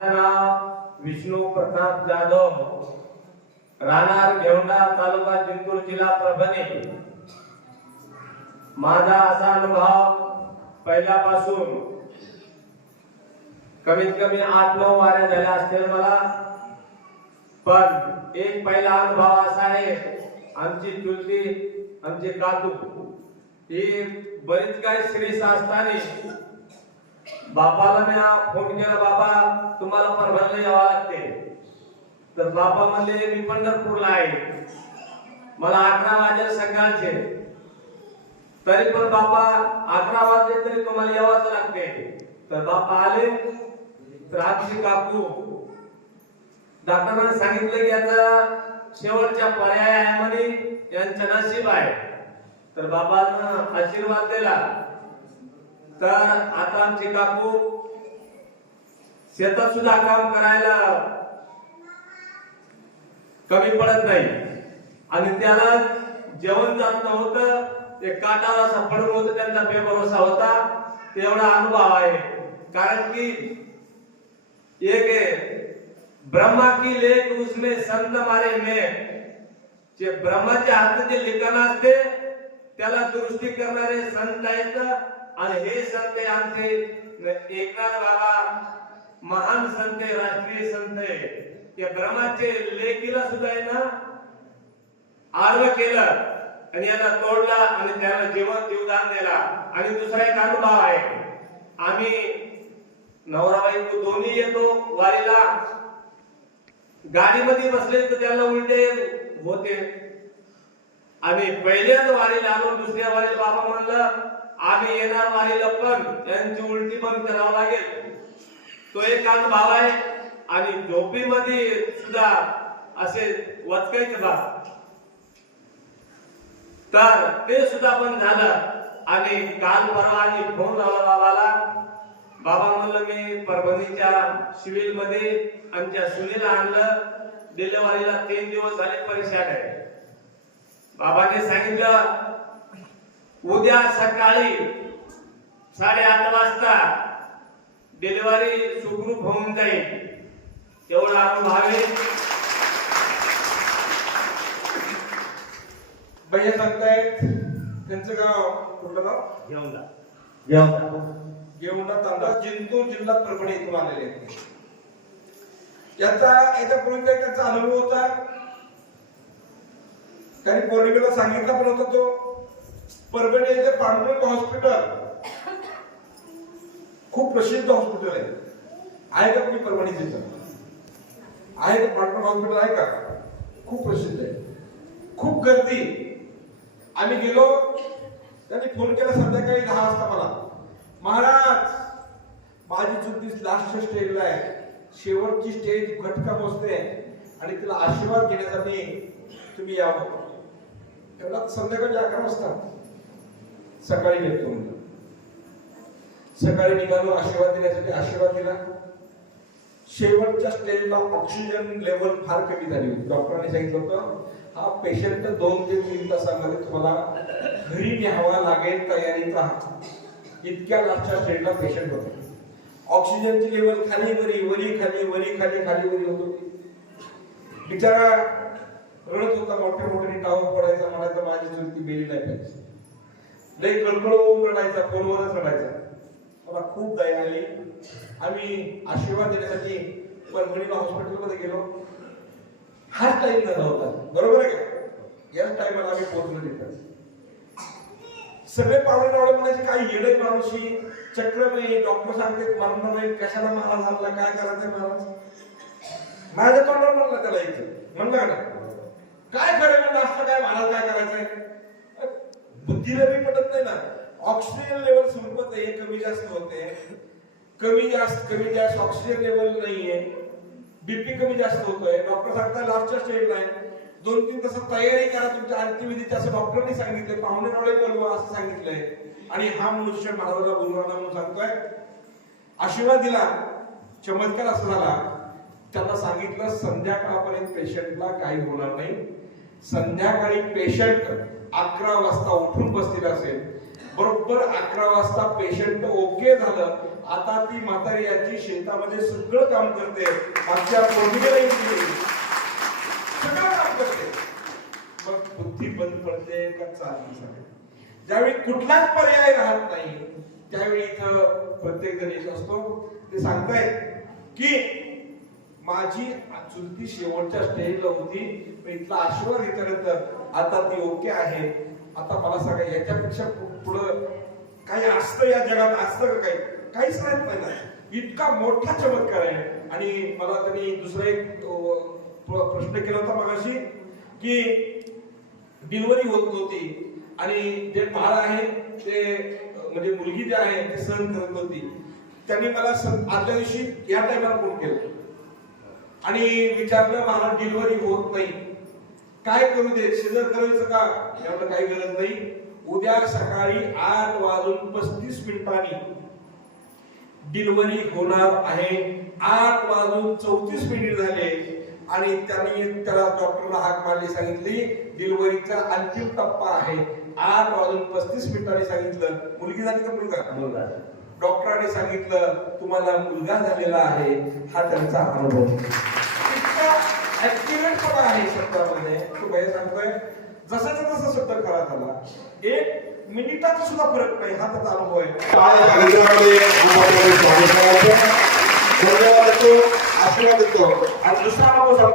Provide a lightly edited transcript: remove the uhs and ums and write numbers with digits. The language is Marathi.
नाव विष्णू प्रताप जाधव, राहणार घेवंडा, तालुका जिंतूर, जिल्हा परभणी। माझा असा अनुभव पहिल्यापासून कमीत कमी 8-9 वाऱ्या झाल्या असतील मला, पण एक पहिला अनुभव असा आहे, आमची चुलती, आमचे काकू ही बरीच काही श्रेष्ठ असताना बापाला मी फोन केला, बाबा तुम्हाला परभणीला यावं लागते। तर बापा म्हणले मी पंढरपूरला आहे, मला 11 वाजले सकाळचे। तरी पण बापा 11 वाजले तरी तुम्हाला यावंच लागते। तर बापा आले, तर आमची काकू डॉक्टरांनी सांगितलं की याचा शेवटचा पर्याय आहे म्हणे, यांचं नशीब आहे। तर बाबांना आशीर्वाद दिला। तर आता आमची काकू शेतात सुद्धा काम करायला कमी पडत नाही, आणि त्याला जेवण जात नव्हतं, ते काटाला सापडून होतं, त्यांचा बेभरोसा होता। तेवढा अनुभव आहे, कारण की एक है ब्रह्मा की लेख उसमें संत मारे में, जे ब्रह्माच्या हातात जे लिखाण असते त्याला दुरुस्ती करणारे संत आहेत। आणि हे संत आमचे एकनाथ बाबा महान संत, राष्ट्रीय संत आहे। या ब्रह्माचे लेखीला सुद्धा आहे ना आर्व केलं, आणि याला तोडला, आणि त्याला जीवदान दिला। आणि दुसरा एक अनुभव आहे, आम्ही नवरा बायको दोन्ही येतो वारीला, गाडीमध्ये बसले तर त्याला उलटे होते। आम्ही पहिल्याच वारीला आलो, दुसऱ्या वारीला बाबा म्हणलं आम्ही येणार वारीला, पण त्यांची उलटी बंद करावं लागेल। तो एक अनुभव आहे। आणि झोपीमध्ये सुद्धा असे वचकायचे बा, तर ते सुद्धा बंद झालं। आणि काल परवा आणि फोन लावला बाबाला, बाबा म्हणलं मी परभणीच्या सिव्हिल मध्ये आमच्या सुनीला आणलं, डिलिव्हरीला 3 दिवस झाले, परेशान आहे। बाबाने सांगितलं उद्या सकाळी 8:30 वाजता डिलिव्हरी सुखरूप होऊन जाईल, एवढा अनुभव आहे। भैया सांगतायत त्यांचं गाव कुठलं गाव? घेवंडा घेवंडा तांडा, जिंतूर जिल्हा परभणी इथून आलेले आहेत। याच्यापूर्वीचा एक त्यांचा अनुभव होता, त्यांनी पौर्णिमेला सांगितलं पण होता। तो परभणी येथे पांडुरंग हॉस्पिटल खूप प्रसिद्ध हॉस्पिटल आहे का? तुम्ही परभणी तिथं आहे का? पांडुरंग हॉस्पिटल आहे का? खूप प्रसिद्ध आहे, खूप गर्दी। आम्ही गेलो, त्यांनी फोन केला संध्याकाळी 10 वाजता मला, महाराज माझी चुलती लास्ट स्टेजला आहे, शेवटची स्टेज घटका बसते, आणि तिला आशीर्वाद घेण्यासाठी तुम्ही यावं। एवढा संध्याकाळी 11 वाजता सकाळी येतो, सकाळी निघालो, आशीर्वाद देण्यासाठी आशीर्वाद दिला। शेवटच्या स्टेजला ऑक्सिजन लेवल फार कमी झाली होती। डॉक्टरांनी सांगितलं होतं हा पेशंट 2 ते 3 तासामध्ये तुम्हाला घरी न्यावा लागेल, तयारीत राहा। इतक्या लास्टच्या स्टेजला पेशंट होते, ऑक्सिजनची लेवल खाली वरी, वरी खाली, वरी खाली, खाली वरी होत होती। बिचारा रडत होता, मोठे टाव पडायचा, म्हणायचा माझी चुलती बेली नाही पाहिजे, लई कळकळून रडायचा, फोनवरच रडायचा। मला खूप दया आली। आम्ही आशीर्वाद देण्यासाठी परभणीला हॉस्पिटलमध्ये गेलो, हाच टाइम झाला होता, बरोबर आहे का? याच टाइमला आम्ही पोहोचलो तिथं। सगळे पाहुणे रावळे म्हणायचे काही येडे माणूशी चक्र नाही, डॉक्टर सांगते मरणार नाही, कशाला महाराज आणला, काय करायचं महाराज? माझ्या तोंडावर म्हणला त्याला इथं, म्हणलं ना काय खरं म्हणलं असतं, काय महाराज काय करायचंय? बुद्धीला बी पटत नाही ना। ऑक्सिजन लेवल संपत आहे, कमी जास्त होते, कमी जास्त ऑक्सिजन लेवल नाहीये, बीपी कमी जास्त होतोय। डॉक्टर सांगतात लास्टच्या स्टेजला आहे, 2-3 तास तयारी करा तुमच्या अंत्यविधीची, असं डॉक्टरांनी सांगितलंय। पाहुणे रावळे बोलवा असं सांगितलंय, आणि हा मनुष्य महाराजाला बोलवणार म्हणून सांगतोय। आशीर्वाद दिला, चमत्कार असा झाला। त्यांना सांगितलं संध्याकाळपर्यंत पेशंटला काही होणार नाही। संध्याकाळी पेशंट 11 वाजता उठून बसलेला असेल, बरोबर 11 वाजता पेशंट ओके झालं आता ती म्हातारी याची शेतामध्ये सगळं काम करते, मागच्या पौर्णिमेला सगळं काम करते. मग बुद्धी बंद पडते का चालली सगळे. ज्यावेळी कुठलाच पर्याय राहत नाही त्यावेळी इथं प्रत्येक जण येत असतो. ते सांगतायत की माझी चुलती शेवटच्या स्टेजला होती, इथला आशीर्वाद घेतल्यानंतर आता ती ओके आहे. आता मला सांगा याच्यापेक्षा पुढं काही असतं या जगात, असतं का काही? काहीच राहत नाही. इतका मोठा चमत्कार आहे. आणि मला त्यांनी दुसरा एक प्रश्न केला होता मगाशी की डिलिव्हरी होत नव्हती आणि जे बाळ आहे ते म्हणजे मुलगी जी आहे ते सहन करत होती. त्यांनी मला आदल्या दिवशी या टायमाला फोन केला आणि विचारलं मला डिलिव्हरी होत नाही, काय करू दे, सिजर करायचं का? एवढं काही गरज नाही, उद्या सकाळी 8:35 डिलिव्हरी होणार आहे. 8:34 झाले आणि त्यांनी त्याला डॉक्टरला हाक मारली, सांगितली डिलिव्हरीचा अंतिम टप्पा आहे. 8:35 सांगितलं मुलगी झाली का मुलगा? डॉक्टरांनी सांगितलं तुम्हाला मुलगा झालेला आहे. हा त्यांचा अनुभव इतका ऍक्युरेट पण आहे शब्दामध्ये. तो भैया सांगतोय जसाचा तसा शब्द खरा झाला, 1 मिनिटाचा सुद्धा फरक नाही. हा त्याचा अनुभव आहे. धन्यवाद देतो, आशीर्वाद देतो. आणि दुसरा अनुभव